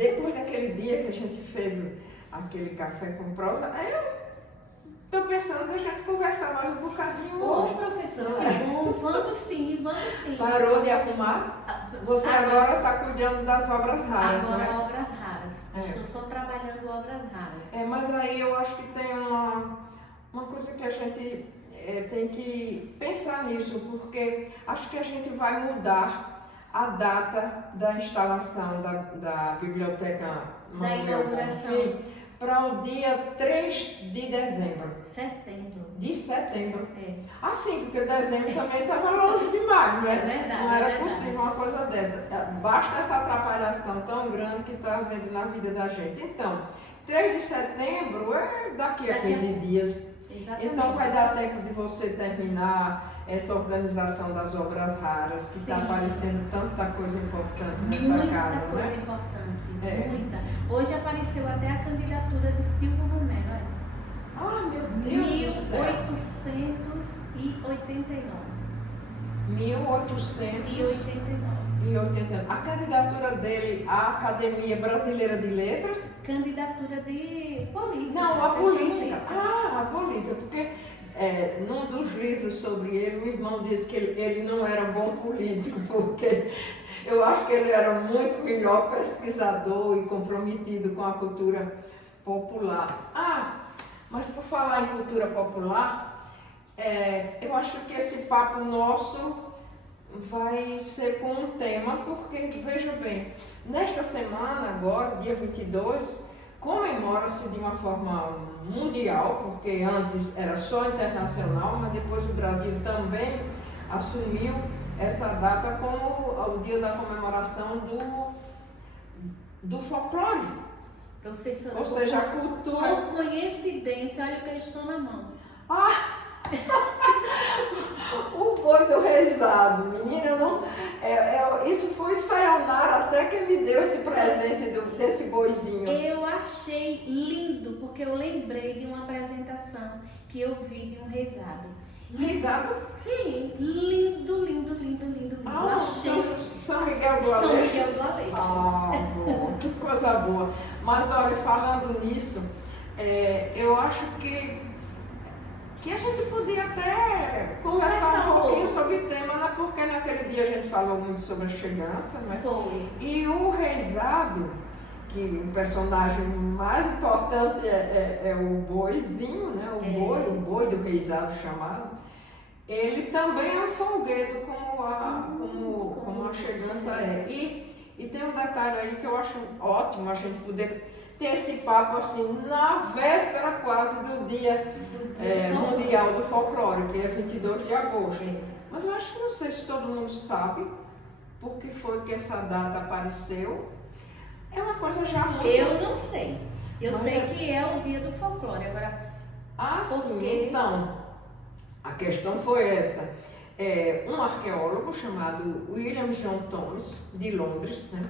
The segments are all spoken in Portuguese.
depois daquele dia que a gente fez aquele café com prosa, aí eu estou pensando a gente conversar mais um bocadinho Ô, hoje. professora, que bom. Vamos sim, vamos sim. Parou de arrumar? Você agora está cuidando das obras raras, Agora, né? obras raras. Estou só trabalhando obras raras. Mas aí eu acho que tem uma coisa que a gente tem que pensar nisso, porque acho que a gente vai mudar a data da instalação da biblioteca Manuel Bonfim para o dia 3 de dezembro. Setembro. De setembro. É. Ah, sim, porque dezembro também estava longe demais, né? É verdade, não era é verdade. possível uma coisa dessa. Basta essa atrapalhação tão grande que está havendo na vida da gente. Então, 3 de setembro é daqui a 15 dias. Exatamente. Então vai dar tempo de você terminar essa organização das obras raras, que está aparecendo tanta coisa importante nessa casa, muita coisa né? importante, muita. Hoje apareceu até a candidatura de Silvio Romero, olha. Ah, meu Deus do céu! 1889. A candidatura dele à Academia Brasileira de Letras? Candidatura de política. Não, a política. Ah, a política, porque num dos livros sobre ele, o irmão disse que ele não era bom político, porque eu acho que ele era muito melhor pesquisador e comprometido com a cultura popular. Mas por falar em cultura popular, eu acho que esse papo nosso vai ser com um tema, porque, veja bem, nesta semana, agora, dia 22, comemora-se de uma forma mundial, porque antes era só internacional, mas depois o Brasil também assumiu essa data como o dia da comemoração do folclore. Professora, ou seja, a cultura... Por coincidência, olha o que eu estou na mão. O boi do rezado, menina, eu não, isso foi sayonara até que me deu esse presente desse boizinho. Eu achei lindo, porque eu lembrei de uma apresentação que eu vi de um rezado. Rezado? Sim, lindo, lindo, lindo, lindo, lindo. São Miguel do Aleixo. São Miguel do Aleixo. Boa, que coisa boa. Mas olha, falando nisso, eu acho que a gente podia até conversar um pouquinho sobre o tema, né? Porque naquele dia a gente falou muito sobre a chegança, né? Foi. E o rezado, que o personagem mais importante é o boizinho, né? O boi do rezado chamado, ele também é um folguedo como a chegança é. E tem um detalhe aí que eu acho ótimo a gente poder ter esse papo assim na véspera quase do dia mundial do folclore, que é 22 de agosto. Mas eu acho que não sei se todo mundo sabe por que foi que essa data apareceu. É uma coisa já muito... Eu não sei. Eu sei que é o dia do folclore. Agora, sim. Então, a questão foi essa. Um arqueólogo chamado William John Thomas, de Londres, né?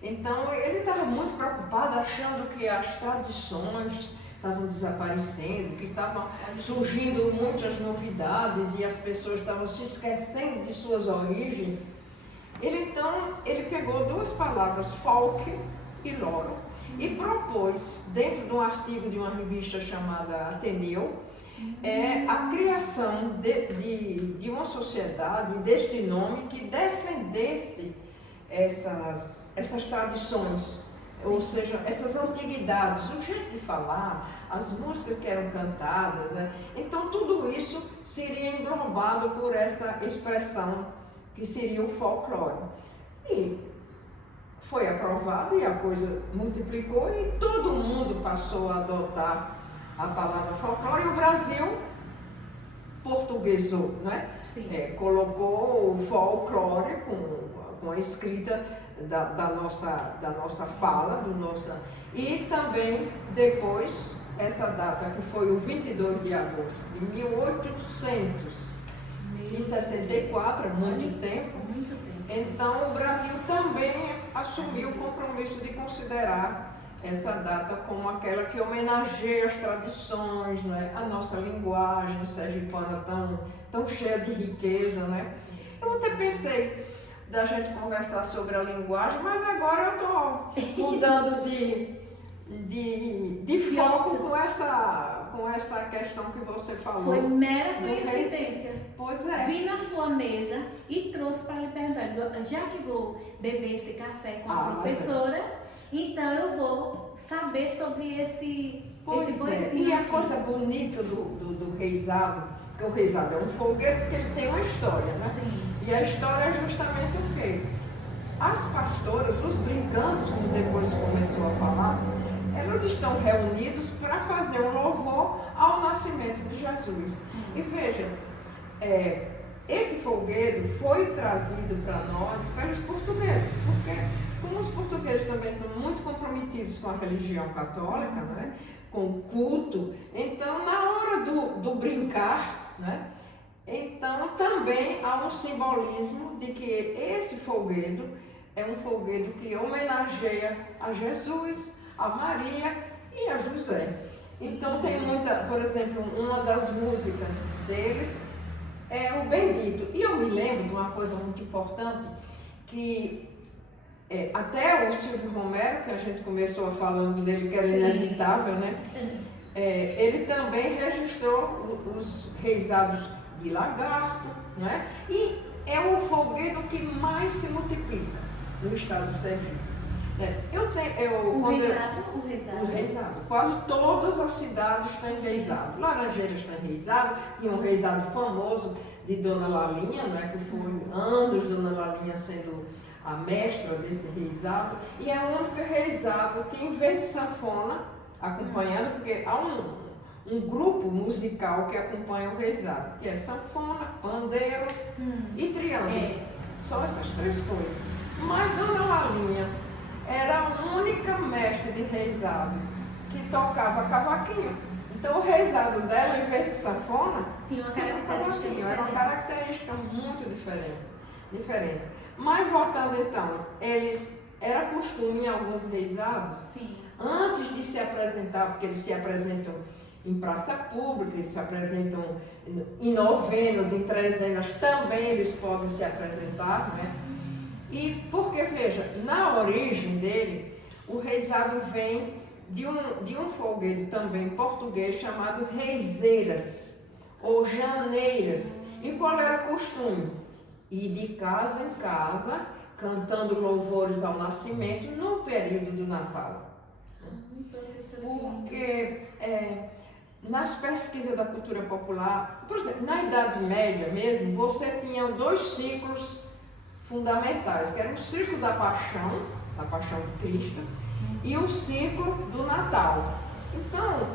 Então, ele estava muito preocupado, achando que as tradições estavam desaparecendo, que estavam surgindo muitas novidades e as pessoas estavam se esquecendo de suas origens. Ele pegou duas palavras, folk e loro, e propôs, dentro de um artigo de uma revista chamada Ateneu, a criação de uma sociedade, deste nome, que defendesse essas tradições, ou seja, essas antiguidades, o jeito de falar, as músicas que eram cantadas, né? Então tudo isso seria englobado por essa expressão que seria o folclore. E foi aprovado e a coisa multiplicou e todo mundo passou a adotar a palavra folclore e o Brasil portuguesou, né? Colocou o folclore com a escrita da nossa fala, e também depois essa data que foi o 22 de agosto de 1864, muito tempo. Então o Brasil também assumiu o compromisso de considerar essa data como aquela que homenageia as tradições, né? A nossa linguagem sergipana tão cheia de riqueza, né? Eu até pensei, da gente conversar sobre a linguagem, mas agora eu estou mudando de foco com essa questão que você falou. Foi mera coincidência. Pois é. Vi na sua mesa e trouxe para lhe perguntar, já que vou beber esse café com a professora, então eu vou saber sobre esse boizinho. E a coisa bonita do reisado, porque o reisado é um foguete porque ele tem uma história, né? Sim. E a história é justamente o quê? As pastoras, os brincantes, como depois começou a falar, elas estão reunidas para fazer um louvor ao nascimento de Jesus. E veja, esse folguedo foi trazido para nós pelos portugueses, porque como os portugueses também estão muito comprometidos com a religião católica, né, com o culto, então na hora do brincar, né, então também há um simbolismo de que esse folguedo é um folguedo que homenageia a Jesus, a Maria e a José. Então tem muita, por exemplo, uma das músicas deles é o Bendito. E eu me lembro de uma coisa muito importante, que até o Silvio Romero, que a gente começou falando dele, que era inevitável, né? Ele também registrou os reisados de lagarto, né? E é o folguedo que mais se multiplica no estado de Sergipe. O reisado. Quase todas as cidades têm reisado. Laranjeiras tem reisado, tinha um reisado famoso de Dona Lalinha, né, que foi anos Dona Lalinha sendo a mestra desse reisado. E é o único reisado que, em vez de sanfona, acompanhando, porque há um grupo musical que acompanha o reisado, que é sanfona, pandeiro e triângulo. Só essas três coisas. Mas Dona Lalinha era a única mestre de reisado que tocava cavaquinho. Então o reisado dela, em vez de sanfona, tinha uma característica diferente. Era uma característica muito diferente. Mas voltando então, era costume em alguns reisados, antes de se apresentar, porque eles se apresentam em praça pública, eles se apresentam em novenas, em trezenas, também eles podem se apresentar, né? E porque, veja, na origem dele, o reisado vem de um folguedo também português chamado reiseiras ou janeiras. E qual era o costume? Ir de casa em casa, cantando louvores ao nascimento no período do Natal. Porque nas pesquisas da cultura popular, por exemplo, na Idade Média mesmo, você tinha dois ciclos fundamentais, que era o ciclo da paixão de Cristo, e o ciclo do Natal. Então,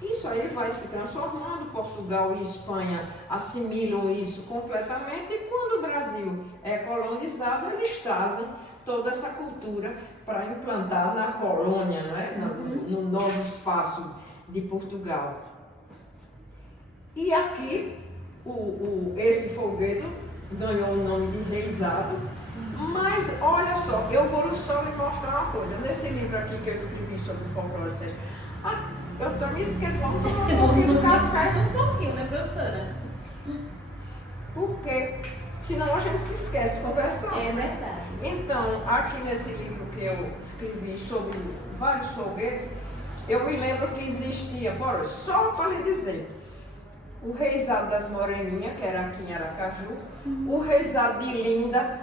isso aí vai se transformando, Portugal e Espanha assimilam isso completamente, e quando o Brasil é colonizado, eles trazem toda essa cultura para implantar na colônia, não é? No novo espaço de Portugal. E aqui, esse folguedo ganhou o nome de reisado, mas olha só, eu vou só lhe mostrar uma coisa. Nesse livro aqui que eu escrevi sobre o folclore sergipano, eu estou me esquecendo, vamos tomar um pouquinho do café. Um pouquinho, né, professora? Porque senão a gente se esquece conversando. É verdade. Então, aqui nesse livro que eu escrevi sobre vários folguedos, eu me lembro que existia, só para lhe dizer, o reisado das Moreninhas, que era aqui em Aracaju, o reisado de Linda.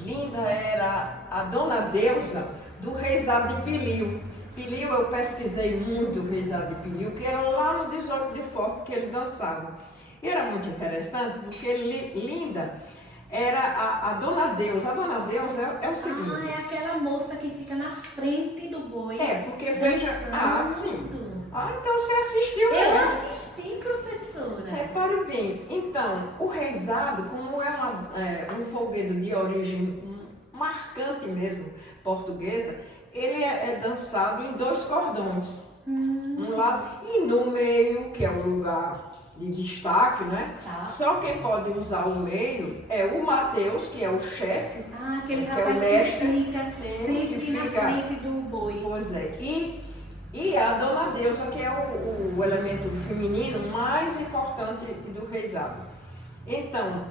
Linda era a dona deusa do reisado de Piliu. Piliu, eu pesquisei muito o reisado de Piliu, que era lá no 18 de Forte que ele dançava. E era muito interessante, porque Linda era a dona deusa. A dona deusa é o seguinte... é aquela moça que fica na frente do boi. Porque veja... sim. Então você assistiu, né? Eu né? assisti, professora. Repare bem, então, o reisado, como é um folguedo de origem marcante mesmo, portuguesa, ele é dançado em dois cordões. Um lado e no meio, que é o lugar de destaque, né? Só quem pode usar o meio é o Mateus, que é o chefe. Aquele que rapaz é o mestre, que fica sempre na frente do boi. Pois é. E a dona deusa, que é o elemento feminino mais importante do reisado. Então,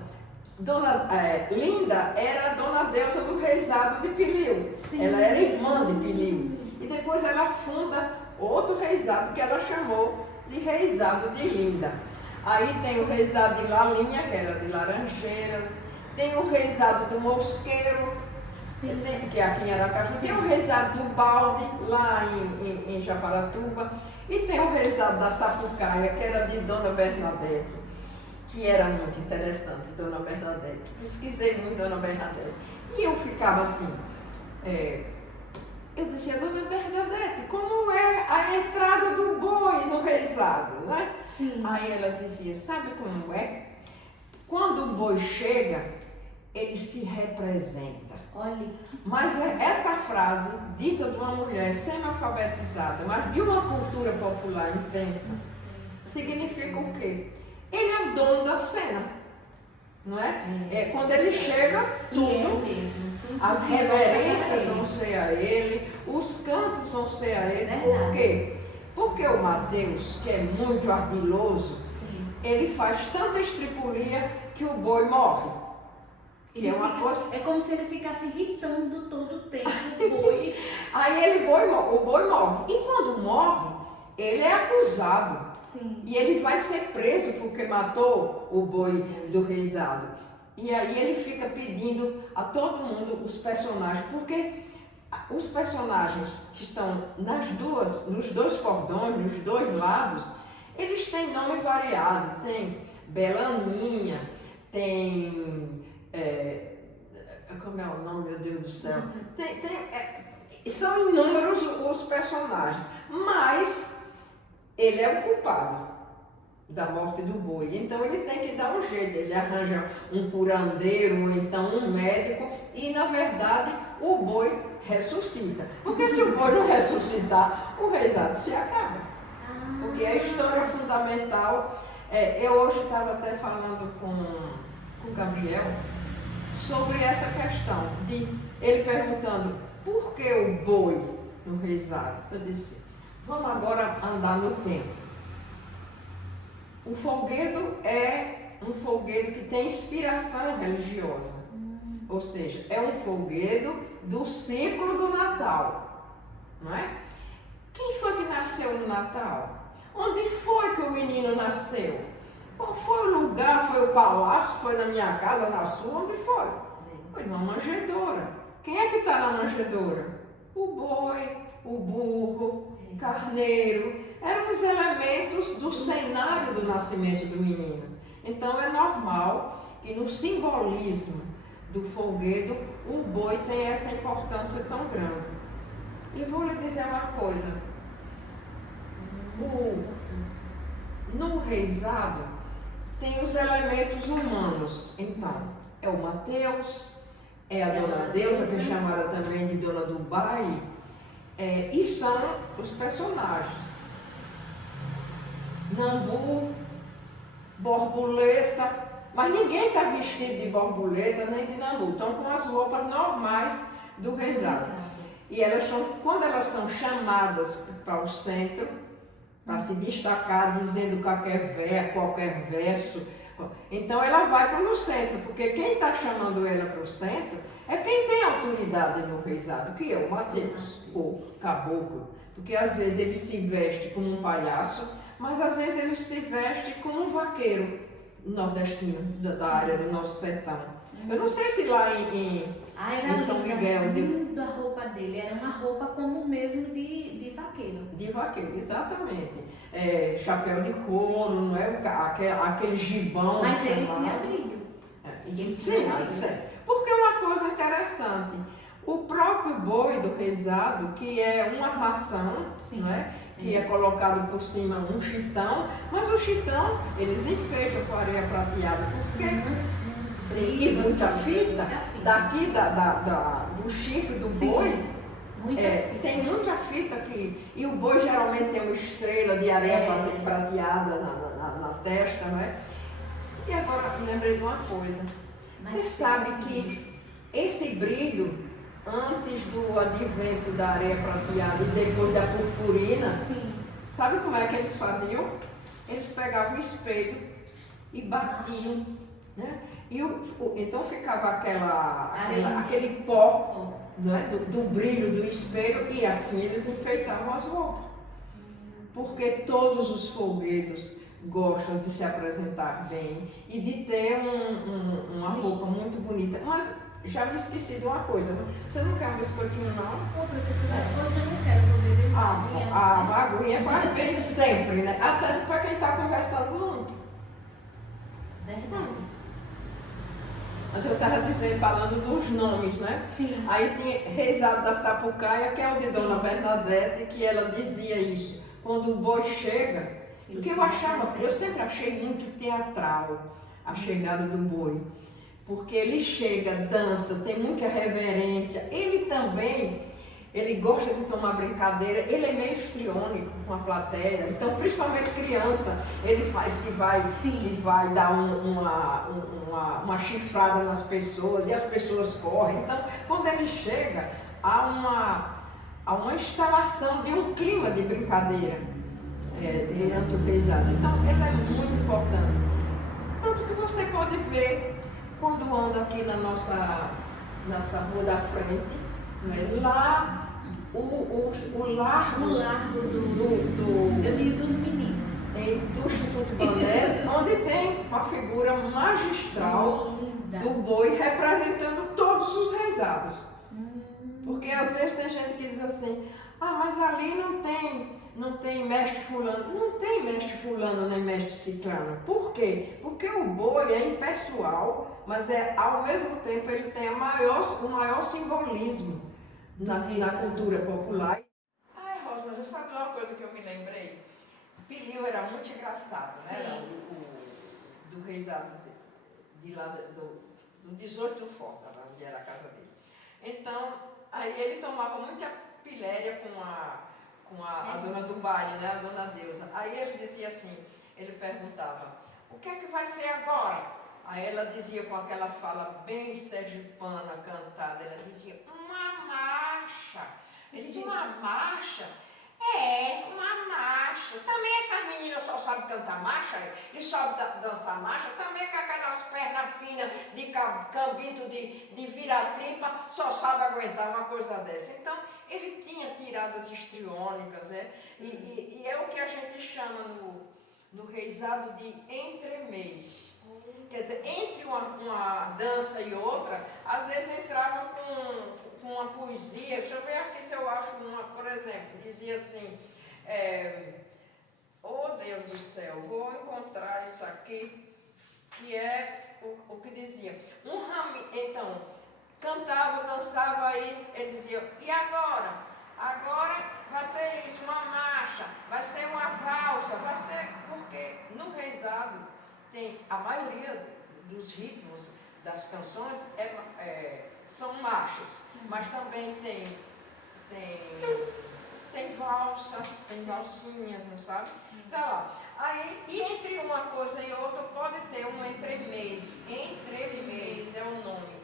Linda era a dona Deusa do reisado de Piliu. Sim. Ela era irmã de Piliu. E depois ela funda outro reisado que ela chamou de reisado de Linda. Aí tem o reisado de Lalinha, que era de Laranjeiras. Tem o reisado do Mosqueiro, que é aqui em Aracaju. Tem o reisado do Balde, lá em Japaratuba. E tem o reisado da Sapucaia, que era de Dona Bernadette, que era muito interessante, Dona Bernadette. Pesquisei muito Dona Bernadette. E eu ficava assim, eu dizia, Dona Bernadette, como é a entrada do boi no reisado, né? Sim. Aí ela dizia, sabe como é? Quando o boi chega, ele se representa. Olha. Mas essa frase, dita de uma mulher semi-alfabetizada, mas de uma cultura popular intensa, significa o quê? Ele é o dono da cena, não é? Quando ele chega, tudo, mesmo. as reverências vão ser a ele, os cantos vão ser a ele. Por quê? Porque o Mateus, que é muito ardiloso, ele faz tanta estripulia que o boi morre. Que é uma coisa... É como se ele ficasse irritando todo o tempo o boi. Aí o boi morre. E quando morre, ele é acusado. Sim. E ele vai ser preso porque matou o boi do reisado. E aí ele fica pedindo a todo mundo os personagens, porque os personagens que estão nos dois cordões, nos dois lados, eles têm nome variado. Tem Belaninha, tem... como é o nome, meu Deus do céu? São inúmeros os personagens, mas ele é o culpado da morte do boi. Então ele tem que dar um jeito, ele arranja um curandeiro, ou então um médico, e na verdade o boi ressuscita. Porque se o boi não ressuscitar, o reisado se acaba. Porque a história fundamental, eu hoje estava até falando com o Gabriel sobre essa questão, de ele perguntando por que o boi no reisado. Eu disse, vamos agora andar no tempo. O folguedo é um folguedo que tem inspiração religiosa, ou seja, é um folguedo do ciclo do Natal, não é? Quem foi que nasceu no Natal? Onde foi que o menino nasceu? Qual foi o lugar? Foi o palácio? Foi na minha casa, na sua? Onde foi? Foi numa manjedoura. Quem é que está na manjedoura? O boi, o burro, o carneiro. Eram os elementos do cenário do nascimento do menino. Então é normal que no simbolismo do folguedo o boi tenha essa importância tão grande. E vou lhe dizer uma coisa. No reisado tem os elementos humanos. Então, é o Mateus, é a Dona Deusa, que é chamada também de Dona do Baile, e são os personagens. Nambu, borboleta, mas ninguém está vestido de borboleta nem de nambu, estão com as roupas normais do reisado. E quando elas são chamadas para o centro, para se destacar, dizendo qualquer verso, então ela vai para o centro, porque quem está chamando ela para o centro é quem tem autoridade no reisado, que é o Mateus, o caboclo, porque às vezes ele se veste como um palhaço, mas às vezes ele se veste como um vaqueiro nordestino, da área do nosso sertão. Eu não sei se lá em São Miguel... A roupa dele era uma roupa como mesmo de vaqueiro. De vaqueiro, exatamente. Chapéu de couro, não é? Aquele gibão. Mas ele tinha brilho. Sim, porque é uma coisa interessante. O próprio boi do reisado, que é uma armação, não é? Que é colocado por cima um chitão, mas o chitão eles enfeitam com areia prateada, porque e muita fita, daqui do chifre do boi, tem muita fita e o boi geralmente tem uma estrela de areia prateada na testa, não é? E agora eu lembrei de uma coisa, você sabe que esse brilho, antes do advento da areia prateada e depois da purpurina, sabe como é que eles faziam? Eles pegavam o espelho e batiam né? E então ficava aquele pó, né? do brilho do espelho, e assim eles enfeitavam as roupas. Porque todos os folguedos gostam de se apresentar bem e de ter uma roupa muito bonita. Mas já me esqueci de uma coisa, né? Você não quer um biscoitinho, não? Hoje eu não quero, vou beber A aguinha faz bem sempre, né? Até para quem está conversando muito. Verdade. Mas eu estava dizendo, falando dos nomes, né? Sim. Aí tinha Reisado da Sapucaia, que é o de Dona Bernadette, que ela dizia isso. Quando o boi chega, porque eu sempre achei muito teatral a chegada do boi. Porque ele chega, dança, tem muita reverência. Ele gosta de tomar brincadeira, ele é meio histriônico com a plateia. Então, principalmente criança, ele faz que vai dar uma chifrada nas pessoas e as pessoas correm. Então, quando ele chega, há uma instalação de um clima de brincadeira durante o reisado. Então, ele é muito importante. Tanto que você pode ver quando anda aqui na nossa rua da frente, né? Lá o largo dos meninos. Do Instituto Bandese, onde tem uma figura magistral do boi representando todos os reisados. Porque às vezes tem gente que diz assim, mas ali não tem mestre fulano. Não tem mestre fulano nem mestre ciclano. Por quê? Porque o boi é impessoal, mas ao mesmo tempo ele tem o maior simbolismo na cultura popular. Ai, Rosângela, sabe uma coisa que eu me lembrei? Pilinho era muito engraçado, né? Era do reisado de lá do 18 do Forte, onde era a casa dele. Então, aí ele tomava muita piléria com a dona do baile, né? A dona Deusa. Aí ele dizia assim, ele perguntava, o que é que vai ser agora? Aí ela dizia com aquela fala bem sergipana, cantada, ela dizia, uma marcha. Ele dizia, uma marcha? Uma marcha. Também essas meninas só sabem cantar marcha e sabem dançar marcha. Também com aquelas pernas finas de cambito de vira-tripa, só sabe aguentar uma coisa dessa. Então, ele tinha tiradas histriônicas, e é o que a gente chama no reisado de entremês. Quer dizer, entre uma dança e outra, às vezes entrava com uma poesia. Deixa eu ver aqui se eu acho uma, por exemplo, dizia assim, oh Deus do céu, vou encontrar isso aqui, que é o que dizia. Então, cantava, dançava aí, ele dizia, e agora? Agora vai ser isso, uma marcha, vai ser uma valsa, vai ser, porque no reisado tem a maioria dos ritmos das canções são marchas, mas também tem valsa, tem valsinhas, não sabe? Tá lá. Aí, e entre uma coisa e outra pode ter um entremês. Entremês é o nome.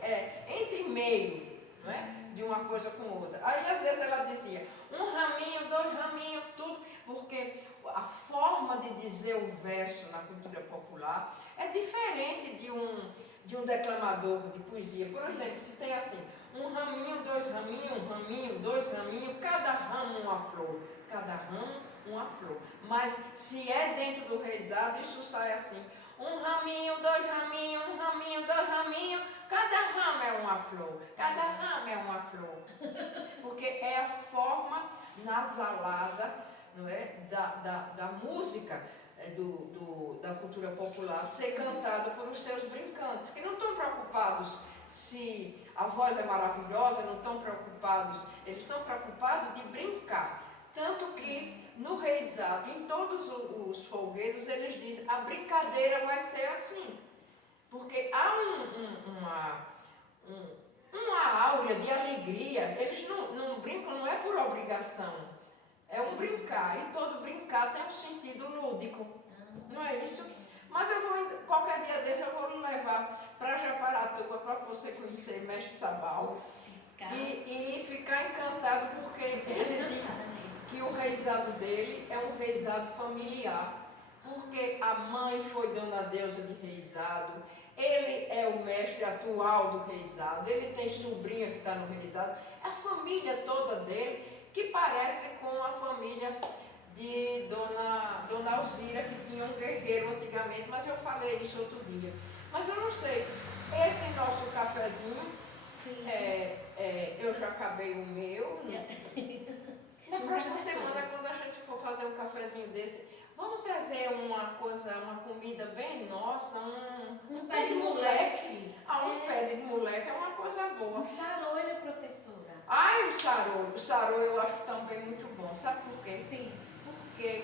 Entre meio, não é? De uma coisa com outra. Aí às vezes ela dizia, um raminho, dois raminhos, tudo, porque a forma de dizer o verso na cultura popular é diferente de um declamador de poesia. Por exemplo, se tem assim, um raminho, dois raminhos, dois raminhos, cada ramo uma flor, cada ramo uma flor. Mas se é dentro do reisado, isso sai assim, um raminho, dois raminhos, um raminho, dois raminhos, cada ramo é uma flor, cada ramo é uma flor. Porque é a forma nasalada, não é, da música da cultura popular ser cantada por os seus brincantes, que não estão preocupados se a voz é maravilhosa, não estão preocupados, eles estão preocupados de brincar. Tanto que no reisado, em todos os folguedos, eles dizem, a brincadeira vai ser assim. Porque há uma áurea de alegria, eles não brincam, não é por obrigação, é um brincar, e todo brincar tem um sentido lúdico, não é isso? Mas qualquer dia desse eu vou levar para Japaratuba para você conhecer Mestre Sabal e ficar encantado, porque ele diz que o reisado dele é um reisado familiar, porque a mãe foi Dona Deusa de reisado, Ele é o mestre atual do reizado, ele tem sobrinha que está no reizado, a família toda dele, que parece com a família de Dona Alzira, que tinha um guerreiro antigamente, mas eu falei isso outro dia. Mas eu não sei, esse nosso cafezinho, eu já acabei o meu. Na próxima semana, quando a gente for fazer um cafezinho desse, vamos trazer uma comida bem nossa, um pé de moleque. Um pé de moleque é uma coisa boa. Um sarolho, professora. Ai, o sarolho eu acho também muito bom. Sabe por quê? Sim. Porque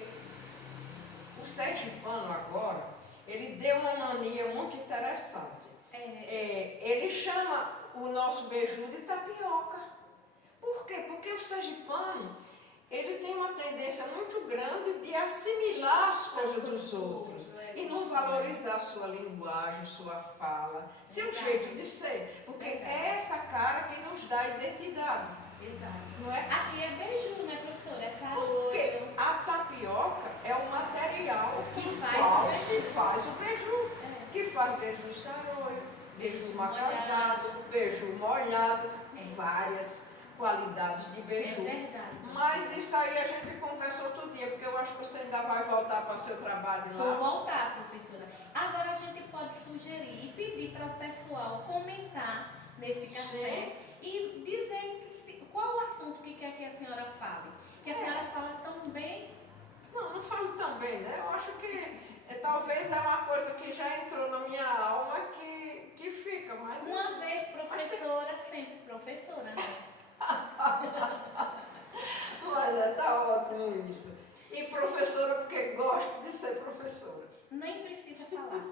o sergipano agora, ele deu uma mania muito interessante. Ele chama o nosso beiju de tapioca. Por quê? Porque o sergipano, ele tem uma tendência muito grande de assimilar as coisas dos outros e não valorizar a sua linguagem, sua fala, seu jeito de ser. Porque é essa cara que nos dá identidade. Exato. Não é? Aqui é beiju, né, professora? É sarolho. Porque a tapioca é o material que faz o beiju. Que faz beiju sarolho, beiju macazado, beiju molhado, várias qualidades de beiju. É verdade. Mas isso aí a gente conversa outro dia, porque eu acho que você ainda vai voltar para o seu trabalho lá. Vou voltar, professora. Agora a gente pode sugerir e pedir para o pessoal comentar nesse café e dizer qual o assunto que quer que a senhora fale. Que a senhora fala tão bem. Não falo tão bem, né? Eu acho que talvez é uma coisa que já entrou na minha alma que fica, mas... Uma vez professora, sempre professora, né? Mas tá ótimo isso. E professora porque gosto de ser professora. Nem precisa falar.